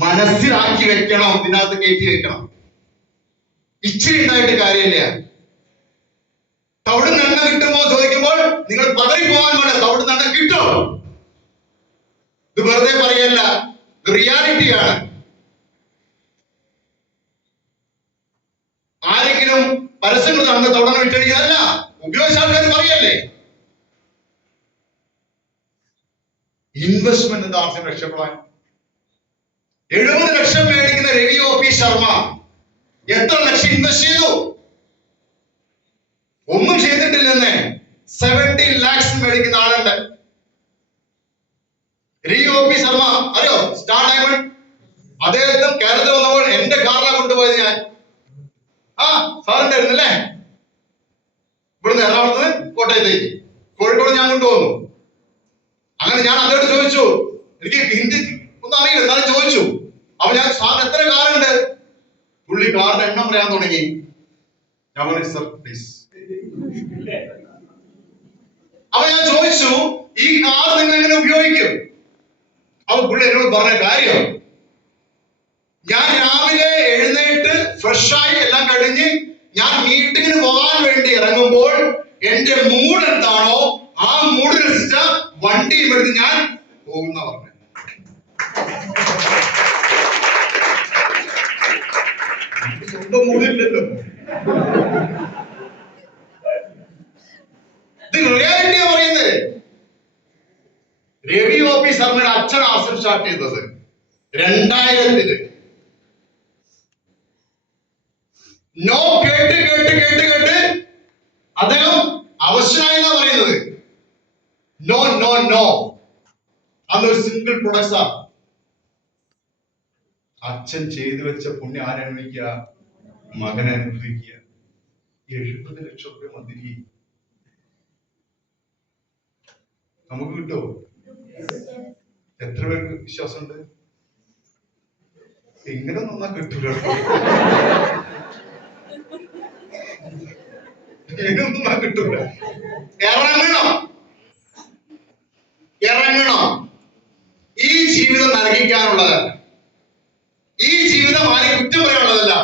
മനസ്സിലാക്കി വെക്കണം, ഇതിനകത്ത് കയറ്റി വെക്കണം. ഇച്ചിരി ഉണ്ടായിട്ട് കാര്യമില്ല. തവിട് എണ്ണ കിട്ടുമോ ചോദിക്കുമ്പോൾ നിങ്ങൾ പതറിപ്പോവാൻ വേണ്ട. തവിട് എണ്ണ കിട്ടും. ഇത് വെറുതെ പറയല്ല, റിയാലിറ്റിയാണ്. ആരെങ്കിലും പരസ്യങ്ങൾ നടന്ന് തവിടെണ്ണ വിറ്റഴിക്കുന്നതല്ല, ഉപയോഗിച്ച ആൾക്കാർ പറയല്ലേ. ഇൻവെസ്റ്റ്മെന്റ് എന്താ ആർസിയം രക്ഷപ്പെടാൻ? 70 ലക്ഷം മേടിക്കുന്ന രവി OP ശർമ്മ എത്ര ലക്ഷം ഇൻവെസ്റ്റ് ചെയ്തു? ഒന്നും ചെയ്തിട്ടില്ലെന്ന് 70 lakhs മേടിക്കുന്ന ആളുണ്ട്. രവി OP ശർമ്മ അറിയോ? സ്റ്റാർ ഡയമണ്ട് അദ്ദേഹത്തിന് കേരളത്തിൽ വന്നപ്പോൾ എന്റെ കാറിലാണ് കൊണ്ടുപോയത് ഞാൻ. സാറുണ്ടായിരുന്നല്ലേ? ഇവിടുന്ന് എറണാകുളത്ത് കോട്ടയത്തേക്ക്, കോഴിക്കോട് ഞാൻ കൊണ്ടുപോകുന്നു. അങ്ങനെ ഞാൻ അദ്ദേഹത്തോട് ചോദിച്ചു, എനിക്ക് ഹിന്ദി ഒന്നും അറിയില്ല, എന്നാലും ചോദിച്ചു. അപ്പൊ ഞാൻ, സാറിന് എത്ര കാറുണ്ട്? പുള്ളി കാറിന്റെ എണ്ണം പറയാൻ തുടങ്ങി. ഞാൻ പറഞ്ഞു, സർ പ്ലീസ്. അപ്പൊ ഞാൻ ചോദിച്ചു, ഈ കാർ നിങ്ങൾ എങ്ങനെ ഉപയോഗിക്കും? അപ്പൊ പുള്ളി എന്നോട് പറഞ്ഞ കാര്യം, ഞാൻ രാവിലെ എഴുന്നേറ്റ് ഫ്രഷായി എല്ലാം കഴിഞ്ഞ് ഞാൻ മീറ്റിങ്ങിന് പോകാൻ വേണ്ടി ഇറങ്ങുമ്പോൾ എന്റെ മൂഡ് എന്താണോ ആ മൂഡിനനുസരിച്ച വണ്ടിയും എടുത്ത് ഞാൻ പോകുന്ന പറഞ്ഞു. സ്വന്തം മൂടില്ലല്ലോ. ഇത് റിയാലിറ്റിയാ പറയുന്നത്. രവി OP ശർമ്മയുടെ അച്ഛൻ ആശ്രം സ്റ്റാർട്ട് ചെയ്തത് 2000-ല്. നോ കേട്ട് കേട്ട് കേട്ട് കേട്ട് അദ്ദേഹം അവശനായി എന്നാ പറയുന്നത്. നോ നോ നോ, അതൊരു സിംഗിൾ പ്രൊഡക്ട്സാ. അച്ഛൻ ചെയ്തു വെച്ച പുണ്യം ആരനുഭവിക്കുക? മകൻ അനുഭവിക്കുക. 70 ലക്ഷം രൂപ മന്ത്രി നമുക്ക് കിട്ടുമോ? എത്ര പേർക്ക് വിശ്വാസമുണ്ട്? ഇങ്ങനെ നന്നാ കിട്ടൂല. ഇങ്ങനൊന്നും കിട്ടൂല. ഇറങ്ങണം, ഇറങ്ങണം. ഈ ജീവിതം നരകിക്കാനുള്ളതല്ല, ഈ ജീവിതം ആരെയും കുറ്റം പറയാനുള്ളതല്ല,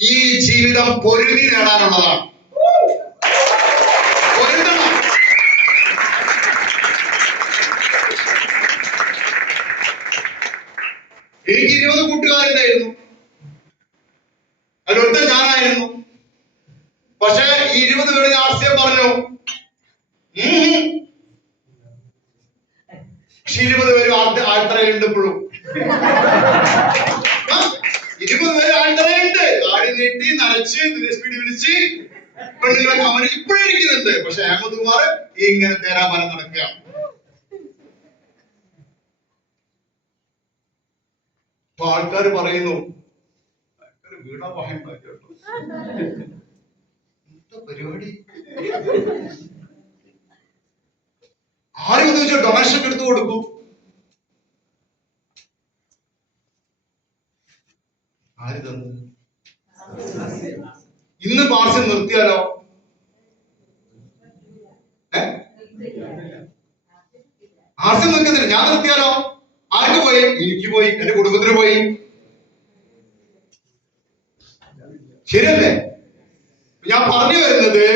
ഈ ജീവിതം പൊരുതി നേടാനുള്ളതാണ്. പൊരുതണം. എനിക്ക് 20 കൂട്ടുകാരുണ്ടായിരുന്നു, അതിലൊരുത്തൻ ഞാനായിരുന്നു. പക്ഷെ ഈ 20 പേര് ആർസിയം പറഞ്ഞു. 20 പേര് ആൾത്തറയിലുണ്ട് ഇപ്പോഴും. 20 പേര് ആൾത്തറയുണ്ട്. ആടി നീട്ടി നനച്ച് സ്പീഡ് വിളിച്ച് പെണ്ണുങ്ങളെ കമന്റ് ഇപ്പോഴും ഇരിക്കുന്നുണ്ട്. പക്ഷെ അഹമ്മദ് കുമാർ ഇങ്ങനെ തേരാപാരം നടക്കുകയാണ്. അപ്പൊ ആൾക്കാർ പറയുന്നു, വീണ വാഹനം കേട്ടോ, എന്താ പരിപാടി? ആരും എന്ന് വെച്ചാൽ ഡൊണേഷൻ എടുത്തു കൊടുക്കും. ആര് തന്നു? ഇന്ന് പാർസൽ നിർത്തിയാലോ? ആർസൽ നിൽക്കുന്നില്ല. ഞാൻ നിർത്തിയാലോ? ആർക്ക് പോയി? എനിക്ക് പോയി, എന്റെ കുടുംബത്തിന് പോയി. ശരിയല്ലേ? ഞാൻ പറഞ്ഞു വരുന്നത്,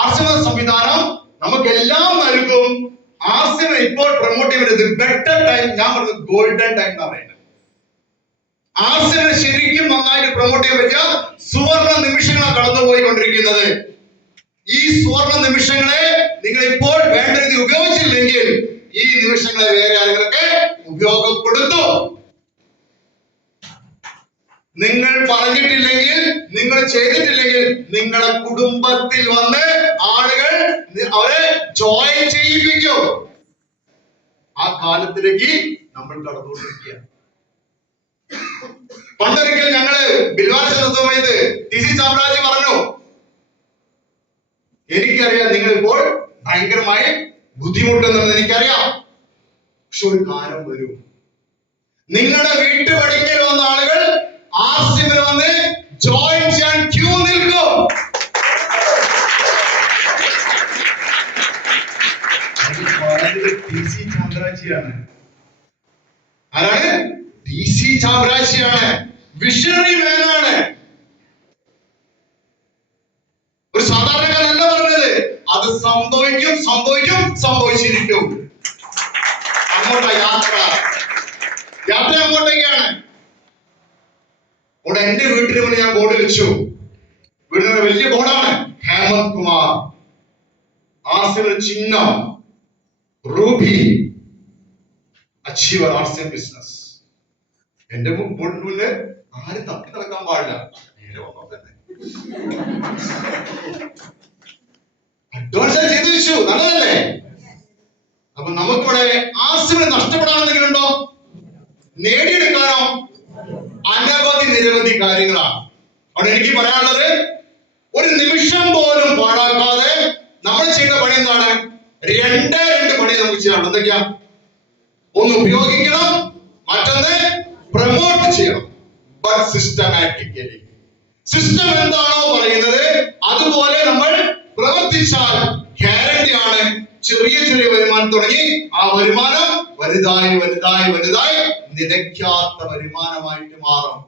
ആർസിമ സംവിധാനം നമുക്കെല്ലാം നൽകും. ആർസിമ ഇപ്പോൾ പ്രൊമോട്ട് ചെയ്യുന്നത് ബെറ്റർ ടൈം. ഞാൻ പറഞ്ഞത് ഗോൾഡൻ ടൈം എന്നാ പറയുന്നത്. ആർസിമ ശരിക്കും നന്നായിട്ട് പ്രൊമോട്ട് ചെയ്യാൻ പറ്റിയ സുവർണ നിമിഷങ്ങളാണ് കടന്നുപോയിക്കൊണ്ടിരിക്കുന്നത്. ഈ സുവർണ നിമിഷങ്ങളെ നിങ്ങൾ ഇപ്പോൾ വേണ്ട രീതിയിൽ ഉപയോഗിച്ചില്ലെങ്കിൽ ഈ നിമിഷങ്ങളെ വേറെ ആളുകൾക്ക് ഉപയോഗപ്പെടുത്തും. നിങ്ങൾ പറഞ്ഞിട്ടില്ലെങ്കിൽ, നിങ്ങൾ ചെയ്തിട്ടില്ലെങ്കിൽ നിങ്ങളുടെ കുടുംബത്തിൽ വന്ന് ആളുകൾ അവരെ ജോയിൻ ചെയ്യിപ്പിക്കും. ആ കാലത്തിലേക്ക് നമ്മൾ കടന്നുകൊണ്ടിരിക്കുക. പണ്ടൊരിക്കൽ ഞങ്ങള് ബിൽവാന സമയത്ത് TC സാമ്രാജ്യ പറഞ്ഞു, എനിക്കറിയാം നിങ്ങൾ ഇപ്പോൾ ഭയങ്കരമായി ബുദ്ധിമുട്ടുന്നുണ്ടെന്ന് എനിക്കറിയാം. പക്ഷെ ഒരു കാലം വരും, നിങ്ങളുടെ വീട്ടുപടിക്കൽ വന്ന ആളുകൾ ആർസിമിൽ വന്ന് ജോയിൻ ചെയ്യാൻ ക്യൂ നിൽക്കും. TC ചന്ദ്രാജിയാണ്. ആരാണ്? TC നേർക്കാഴ്ചയാണ്, വിഷണറി മാനാണ്. ഒരു സാധാരണക്കാരനല്ല പറഞ്ഞത്, അത് സംഭവിക്കും, സംഭവിക്കും, സംഭവിച്ചിരിക്കും. അങ്ങോട്ടാ യാത്ര, യാത്ര അങ്ങോട്ടേക്കാണ്. അവിടെ എന്റെ വീട്ടിന് മുന്നിൽ ഞാൻ ബോർഡ് വെച്ചു. വീടിന് വലിയ ബോർഡാണ്, ഹേമന്ത് കുമാർ, ആർസിഎം ചിഹ്നം, റൂബി, അച്ചീവർ ആർസിഎം ബിസിനസ്. എന്റെ ബോർഡിന് മുന്നിൽ ആരും തപ്പി നടക്കാൻ പാടില്ല, നേരെ വന്നോ തന്നെ അഡ്വാൻസ് ചെയ്തു വെച്ചു. നല്ലതല്ലേ? അപ്പൊ നമുക്കിവിടെ ആർസിഎം നഷ്ടപ്പെടാൻ എന്തെങ്കിലും ഉണ്ടോ? നേടിയെടുക്കാനോ? അനവധി നിരവധി കാര്യങ്ങളാണ്. അവിടെ എനിക്ക് പറയാനുള്ളത്, ഒരു നിമിഷം പോലും പാഴാക്കാതെ നമ്മൾ ചെയ്യുന്ന പണി എന്താണ്? രണ്ട് പണി നമുക്ക് ചെയ്യണം. എന്തൊക്കെയാ? ഒന്ന് ഉപയോഗിക്കണം, മറ്റൊന്ന് പ്രൊമോട്ട് ചെയ്യണം. But systematically. സിസ്റ്റം എന്താണോ പറയുന്നത് അതുപോലെ നമ്മൾ പ്രവർത്തിച്ചാൽ ഗ്യാരണ്ടി ആണ്, ചെറിയ ചെറിയ വരുമാനം തുടങ്ങി ആ വരുമാനം വലുതായി വലുതായി വലുതായി നിലയ്ക്കാത്ത വരുമാനമായിട്ട് മാറും.